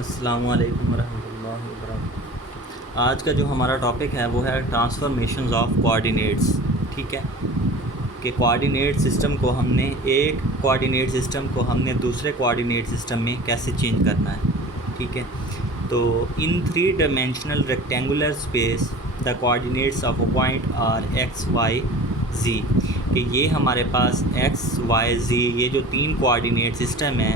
अस्सलामुअलैकुम वरहमतुल्लाहि वबरकातुहू। आज का जो हमारा टॉपिक है वो है ट्रांसफॉर्मेशंस ऑफ कोऑर्डिनेट्स। ठीक है कि कोऑर्डिनेट सिस्टम को हमने एक कोऑर्डिनेट सिस्टम को हमने दूसरे कोऑर्डिनेट सिस्टम में कैसे चेंज करना है। ठीक है, तो in 3 dimensional rectangular space the coordinates of a point are x y z, कि ये हमारे पास एक्स वाई जी ये जो 3 कोऑर्डिनेट सिस्टम है,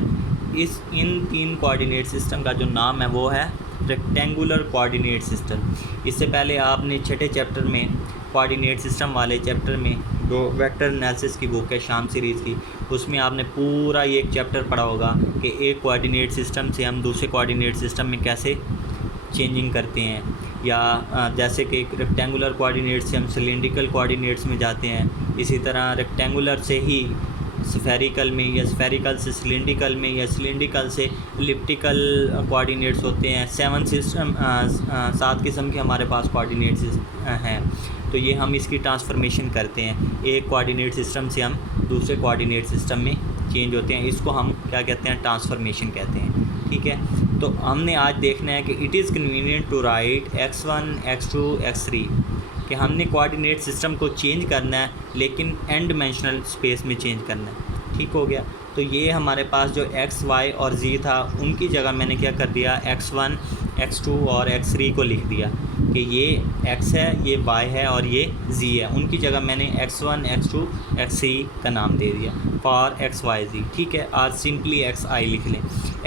इन 3 कोऑर्डिनेट सिस्टम का जो नाम है वो है रेक्टेंगुलर कोऑर्डिनेट सिस्टम। इससे पहले आपने छठे चैप्टर में कोऑर्डिनेट सिस्टम वाले चैप्टर में जो वेक्टर एनालिसिस की बुक है शाम सीरीज़ की, उसमें आपने पूरा ये एक चैप्टर पढ़ा होगा कि एक कोऑर्डिनेट सिस्टम से हम दूसरे कोऑर्डिनेट सिस्टम में कैसे चेंजिंग करते हैं, या जैसे कि रेक्टेंगुलर कोऑर्डिनेट से हम सिलेंड्रिकल कोऑर्डिनेट्स में जाते हैं, इसी तरह रेक्टेंगुलर से ही स्फेरिकल में, या स्फेरिकल से सिलेंड्रिकल में, या सिलेंड्रिकल से एलिप्टिकल कोऑर्डिनेट्स होते हैं। 7 किस्म के हमारे पास कोऑर्डिनेट्स हैं, तो ये हम इसकी ट्रांसफॉर्मेशन करते हैं। एक कोऑर्डिनेट सिस्टम से हम दूसरे कोऑर्डिनेट सिस्टम में चेंज होते हैं, इसको हम क्या कहते हैं, ट्रांसफॉर्मेशन कहते हैं। ठीक है, तो हमने आज देखना है कि it is convenient to write x1 x2 x3, कि हमने कोऑर्डिनेट सिस्टम को चेंज करना है लेकिन एन डायमेंशनल स्पेस में चेंज करना है। ठीक हो गया, तो ये हमारे पास जो x y और z था उनकी जगह मैंने क्या कर दिया, x1 x2 और x3 को लिख दिया कि ये x है, ये y है और ये z है। उनकी जगह मैंने x1 x2 x3 का नाम दे दिया फॉर x y z। ठीक है, आज सिंपली xi लिख लें।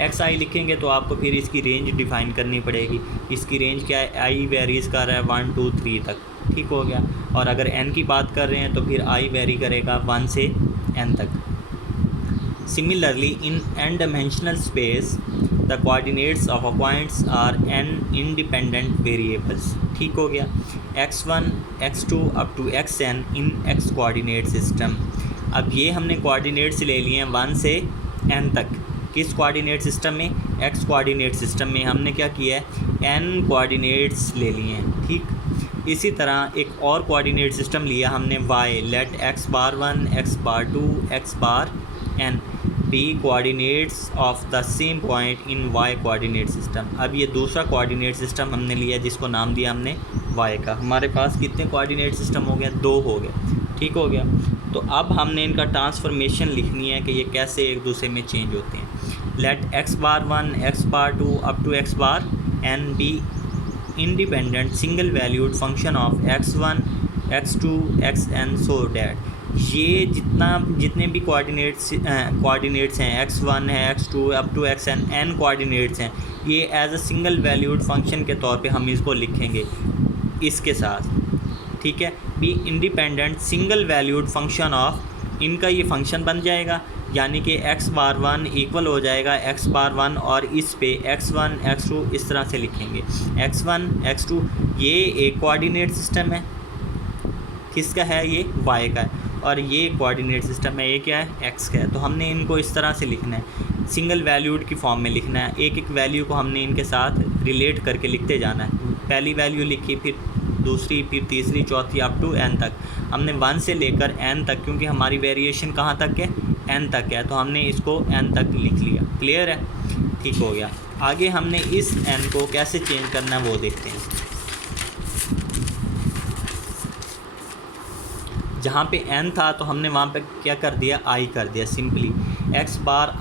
xi लिखेंगे तो आपको फिर इसकी रेंज डिफ़ाइन करनी पड़ेगी। इसकी रेंज क्या है, i वेरीज़ कर रहा है 1 2 3 तक। ठीक हो गया, और अगर n की बात कर रहे हैं तो फिर i वेरी करेगा 1 से n तक। Similarly in n dimensional space the coordinates of a points are n independent variables. ठीक हो गया, x1 x2 up to xn in x coordinate system. अब ये हमने कोऑर्डिनेट्स ले लिए हैं 1 से n तक। किस कोऑर्डिनेट सिस्टम में, x कोऑर्डिनेट सिस्टम में हमने क्या किया है, n कोऑर्डिनेट्स ले लिए हैं। ठीक, इसी तरह एक और कोऑर्डिनेट सिस्टम लिया हमने y, let x bar 1 x bar 2 x bar n be coordinates of the same point in y coordinate system. अब ये दूसरा कोऑर्डिनेट सिस्टम हमने लिया जिसको नाम दिया हमने y का। हमारे पास कितने कोऑर्डिनेट सिस्टम हो गए, 2 हो गए। ठीक हो गया, तो अब हमने इनका ट्रांसफॉर्मेशन लिखनी है कि ये कैसे एक दूसरे में चेंज होते हैं। Let x bar 1 x bar 2 up to x bar n be independent single valued function of x1 x2 xn, so that ये जितने भी कोऑर्डिनेट्स हैं, x1 है x2 up to xn, n coordinates हैं, ये as a single valued function के तौर पे हम इसको लिखेंगे इसके साथ। ठीक है, B independent single valued function of, इनका ये फंक्शन बन जाएगा, यानी कि x बार 1 इक्वल हो जाएगा x बार 1 और इस पे x1 x2 इस तरह से लिखेंगे। x1 x2 ये एक कोऑर्डिनेट सिस्टम है, किसका है, ये y का है, और ये कोऑर्डिनेट सिस्टम है, ये क्या है, x का है। तो हमने इनको इस तरह से लिखना है, सिंगल वैल्यूड की फॉर्म में लिखना है। एक एक वैल्यू को हमने इनके साथ रिलेट करके लिखते जाना है। पहली वैल्यू लिखी, फिर दूसरी, फिर तीसरी, चौथी, अप टू n तक। हमने 1 से लेकर n तक, क्योंकि हमारी वेरिएशन कहाँ तक है, n तक है, तो हमने इसको n तक लिख लिया। क्लियर है, ठीक हो गया। आगे हमने इस n को कैसे चेंज करना है वो देखते हैं। जहाँ पे n था तो हमने वहाँ पे क्या कर दिया, i कर दिया simply. x bar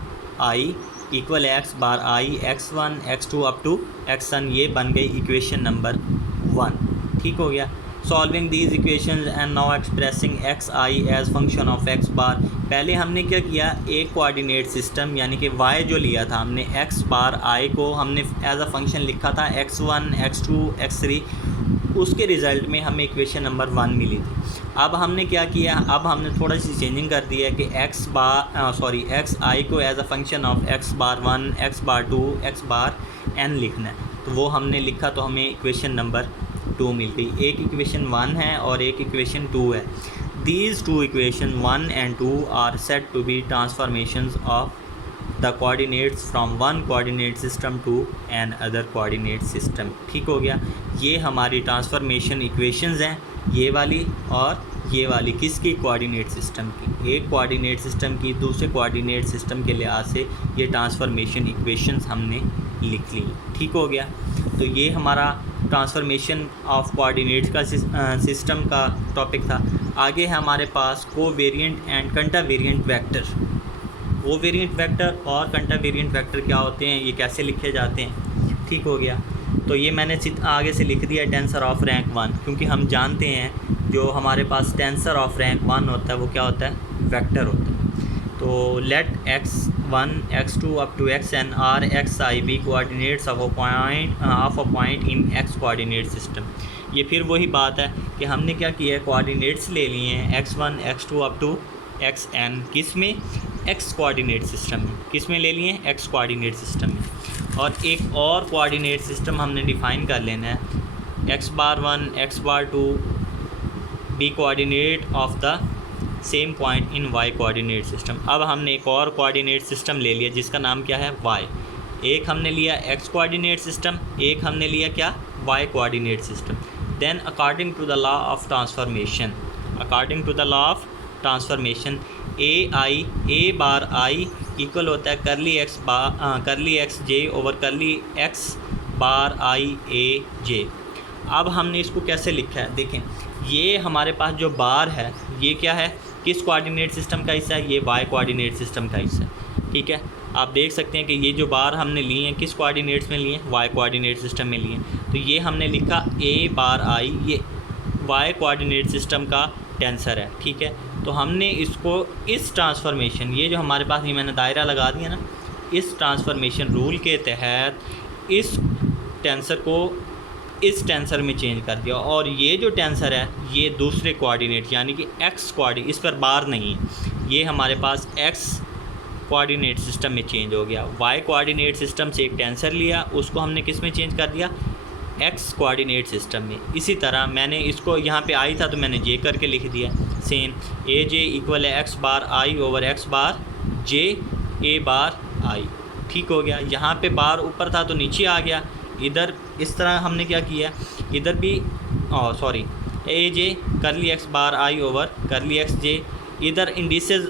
i equal x bar i x1 x2 up to xn, ये बन गई इक्वेशन नंबर 1। ठीक हो गया, solving these equations and now expressing x i as function of x bar. पहले हमने क्या किया, एक कोऑर्डिनेट सिस्टम यानी कि y जो लिया था हमने, x बार i को हमने एज अ फंक्शन लिखा था x1 x2 x3, उसके रिज़ल्ट में हमें इक्वेशन नंबर 1 मिली थी। अब हमने क्या किया, अब हमने थोड़ा सी चेंजिंग कर दी है कि x i को as a function of x bar 1 x bar 2 x bar n लिखना है। तो वो हमने लिखा, तो हमें इक्वेशन नंबर 2 मिल गई। एक इक्वेशन 1 है और एक इक्वेशन 2 है। These two equation 1 and 2 are said to be transformations of the coordinates from one coordinate system to another coordinate system. ठीक हो गया, ये हमारी ट्रांसफॉर्मेशन इक्वेशंस हैं, ये वाली और ये वाली किसकी, कोऑर्डिनेट सिस्टम की। एक कोऑर्डिनेट सिस्टम की दूसरे कोऑर्डिनेट सिस्टम के लिहाज से ये ट्रांसफॉर्मेशन इक्वेशंस हमने लिख ली। ठीक हो गया। तो ये हमारा ट्रांसफॉर्मेशन ऑफ कोऑर्डिनेट्स का सिस्टम का टॉपिक था। आगे है हमारे पास covariant and contravariant vector. Covariant vector और कंट्रावेरिएंट वेक्टर क्या होते हैं, ये कैसे लिखे जाते हैं। ठीक हो गया। तो ये मैंने आगे से लिख दिया टेंसर ऑफ रैंक 1, क्योंकि हम जानते हैं जो हमारे पास टेंसर ऑफ रैंक 1 होता है वो क्या होता है, वेक्टर होता है। तो let x1 x2 up to xn are xi be coordinates of a point in x coordinate system. ये फिर वही बात है कि हमने क्या किया है, कोऑर्डिनेट्स ले लिए हैं x1 x2 up to xn, किस में, x कोऑर्डिनेट सिस्टम में। किस में ले लिए हैं, x कोऑर्डिनेट सिस्टम में। और एक और कोऑर्डिनेट सिस्टम हमने डिफ़ाइन कर लेना है, x bar 1 x bar 2 be coordinate of the same point in y coordinate system. अब हमने एक और कोऑर्डिनेट सिस्टम ले लिया जिसका नाम क्या है, y। एक हमने लिया x कोऑर्डिनेट सिस्टम, एक हमने लिया क्या, y coordinate system. Then according to the law of transformation, according to the law of transformation a bar i equal होता है curly x j over curly x bar i a j। अब हमने इसको कैसे लिखा है, देखें ये हमारे पास जो बार है ये क्या है, किस कोऑर्डिनेट सिस्टम का हिस्सा है, ये y कोऑर्डिनेट सिस्टम का हिस्सा है। ठीक है, आप देख सकते हैं कि ये जो बार हमने लिए हैं किस कोऑर्डिनेट्स में लिए हैं, y कोऑर्डिनेट सिस्टम में लिए हैं। तो ये हमने लिखा a बार i, ये y कोऑर्डिनेट सिस्टम का टेंसर है। ठीक है, तो हमने इसको इस ट्रांसफॉर्मेशन, ये जो हमारे पास ये मैंने दायरा लगा दिया ना, इस ट्रांसफॉर्मेशन रूल के तहत इस टेंसर को इस टेंसर में चेंज कर दिया। और ये जो टेंसर है ये दूसरे कोऑर्डिनेट यानी कि x कोऑर्डिनेट, इस पर बार नहीं है, ये हमारे पास x कोऑर्डिनेट सिस्टम में चेंज हो गया। y कोऑर्डिनेट सिस्टम से एक टेंसर लिया, उसको हमने किस में चेंज कर दिया, x कोऑर्डिनेट सिस्टम में। इसी तरह मैंने इसको यहाँ पे आई था तो मैंने j करके लिख दिया, सेम ए जे इक्वल है x bar i over x bar j a bar i। ठीक हो गया। यहाँ पे बार ऊपर था तो नीचे आ गया, इधर इस तरह हमने क्या किया, इधर भी sorry a j curly x bar i over curly x j, इधर इंडिसेस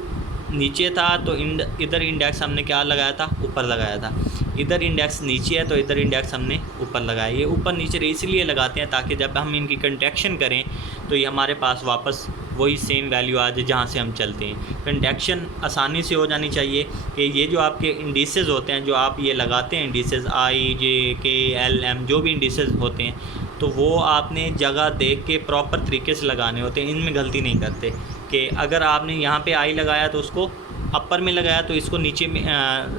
नीचे था तो इधर इंडेक्स हमने क्या लगाया था, ऊपर लगाया था। इधर इंडेक्स नीचे है तो इधर इंडेक्स हमने ऊपर लगाया। ये ऊपर नीचे इसलिए लगाते हैं ताकि जब हम इनकी कंट्रैक्शन करें तो ये हमारे पास वापस वही सेम वैल्यू आ जाए जहाँ से हम चलते हैं। कंट्रैक्शन आसानी से हो जानी चाहिए कि ये जो आपके इंडिसेस होते हैं, जो आप ये लगाते हैं इंडिसेस आई जे के एल एम, जो भी इंडिसेस होते हैं, तो वो आपने जगह देख के प्रॉपर तरीके से लगाने होते हैं। इनमें गलती नहीं करते कि अगर आपने यहाँ पे आई लगाया तो उसको अपर में लगाया तो इसको नीचे में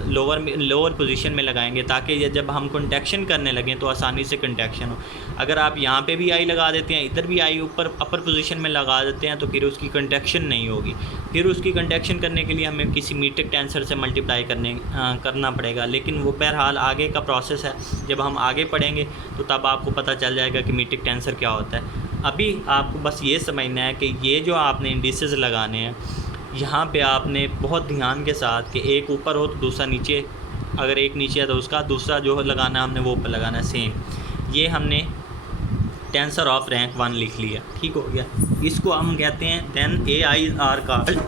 लोअर पोजीशन में लगाएंगे ताकि जब हम कंट्रैक्शन करने लगें तो आसानी से कंट्रैक्शन हो। अगर आप यहाँ पे भी आई लगा देते हैं, इधर भी आई ऊपर अपर पोजीशन में लगा देते हैं तो फिर उसकी कंट्रैक्शन नहीं होगी। फिर उसकी कंट्रैक्शन करने के लिए हमें किसी मीट्रिक टेंसर से मल्टीप्लाई करना पड़ेगा, लेकिन वो बहरहाल आगे का प्रोसेस है। जब हम आगे पढ़ेंगे तो तब आपको पता चल जाएगा कि मीट्रिक टेंसर क्या होता है। अभी आपको बस ये समझना है कि ये जो आपने इंडिसेस लगाने हैं, यहाँ पे आपने बहुत ध्यान के साथ कि एक ऊपर हो तो दूसरा नीचे, अगर एक नीचे है तो उसका दूसरा जो लगाना हमने वो ऊपर लगाना है। सेम ये हमने टेंसर ऑफ रैंक 1 लिख लिया। ठीक हो गया। इसको हम कहते हैं then A i are called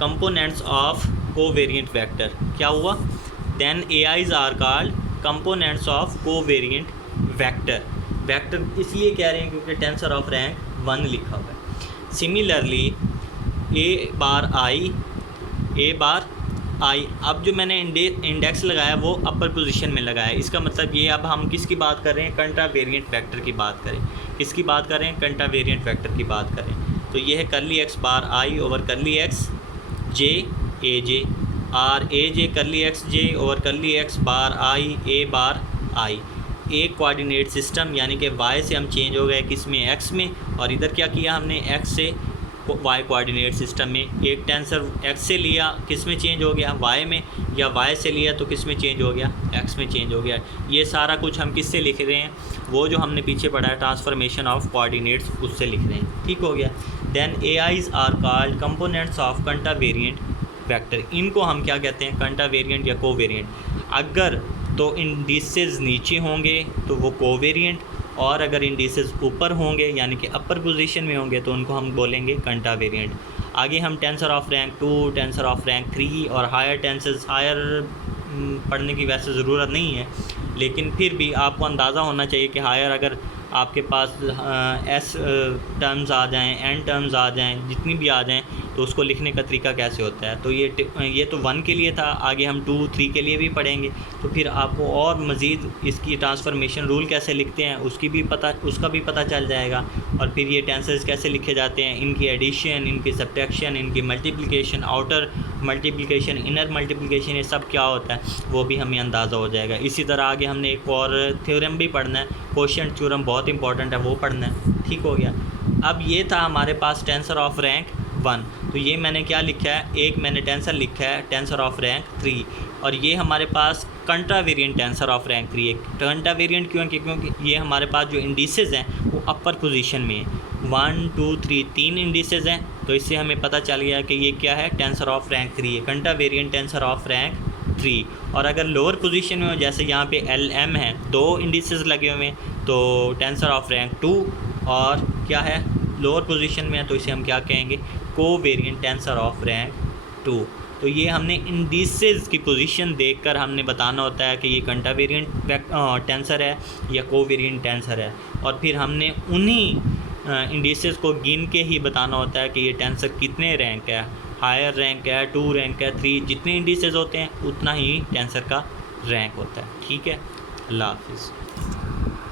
components of covariant vector. क्या हुआ, then A i's are called components of covariant vector. Vector इसलिए कह रहे हैं क्योंकि टेंसर ऑफ रैंक 1 लिखा हुआ है। सिमिलरली ए बार आई अब जो मैंने इंडेक्स लगाया वो अपर पोजीशन में लगाया। इसका मतलब ये अब हम किसकी बात कर रहे हैं, कंट्रावेरिएंट वेक्टर की बात करें। किसकी बात कर रहे हैं, कंट्रावेरिएंट वेक्टर की बात करें। तो ये है curly x bar i over curly x j a j, or a j curly x j over curly x bar i a bar i. एक कोऑर्डिनेट सिस्टम यानी कि y से हम चेंज हो गए किस में, x में, और इधर क्या किया हमने x से y कोऑर्डिनेट सिस्टम में। एक टेंसर x से लिया किस में चेंज हो गया, y में, या y से लिया तो किस में चेंज हो गया, x में चेंज हो गया। ये सारा कुछ हम किससे लिख रहे हैं, वो जो हमने पीछे पढ़ा है ट्रांसफॉर्मेशन ऑफ कोऑर्डिनेट्स, उससे लिख रहे हैं। ठीक हो गया। Then A i's are called components of contravariant vector. इनको हम क्या कहते हैं, कंट्रावेरिएंट या कोवेरिएंट। अगर तो इंडिसेस नीचे होंगे तो वो कोवेरिएंट, और अगर इंडिसेस ऊपर होंगे यानी कि अपर पोजीशन में होंगे तो उनको हम बोलेंगे कंटा वेरिएंट। आगे हम tensor of rank 2, tensor of rank 3 और हायर टेंसर्स, हायर पढ़ने की वैसे ज़रूरत नहीं है, लेकिन फिर भी आपको अंदाज़ा होना चाहिए कि हायर अगर आपके पास एस टर्म्स आ जाएं, एन टर्म्स आ जाएं, जितनी भी आ जाएं, तो उसको लिखने का तरीका कैसे होता है। तो ये तो 1 के लिए था, आगे हम 2, 3 के लिए भी पढ़ेंगे। तो फिर आपको और मज़ीद इसकी ट्रांसफॉर्मेशन रूल कैसे लिखते हैं उसका भी पता चल जाएगा। और फिर ये टेंसेस कैसे लिखे जाते हैं, इनकी एडिशन, इनकी सब्ट्रैक्शन, इनकी multiplication, outer multiplication, inner multiplication, ये सब क्या होता है वो भी हमें अंदाज़ा हो जाएगा। इसी तरह आगे हमने एक और थ्योरम भी पढ़ना है, कोशेंट थ्योरम बहुत इंपॉर्टेंट है, वो पढ़ना है। ठीक हो गया। अब ये था हमारे पास टेंसर ऑफ रैंक 1। तो ये मैंने क्या लिखा है, एक मैंने टेंसर लिखा है टेंसर ऑफ रैंक 3, और ये हमारे पास कंट्रा वेरिएंट टेंसर ऑफ रैंक 3 है। कंट्रा वेरिएंट क्योंकि ये हमारे पास जो इंडिसेस हैं वो अपर पोजीशन में है। 1, 2, 3 3 इंडिसेस हैं, तो इससे हमें पता चल गया कि ये क्या है, टेंसर ऑफ रैंक 3 है, कंट्रा वेरिएंट टेंसर ऑफ रैंक 3। और अगर लोअर पोजीशन में हो, जैसे यहाँ पे LM है, 2 इंडिसेस लगे हुए हैं, तो टेंसर ऑफ रैंक 2, और क्या है लोअर पोजीशन में है तो इसे हम क्या कहेंगे, कोवेरिएंट टेंसर ऑफ रैंक 2। तो ये हमने इंडिसेस की पोजीशन देखकर हमने बताना होता है कि ये कंट्रा वेरिएंट टेंसर है या कोवेरिएंट टेंसर है, और फिर हमने उन्हीं इंडिसेस को गिन के ही बताना होता है कि ये टेंसर कितने रैंक है, हायर रैंक है, 2 रैंक है, 3, जितने इंडिसेस होते हैं उतना ही टेंसर का रैंक होता है। ठीक है, अल्लाह हाफिज़।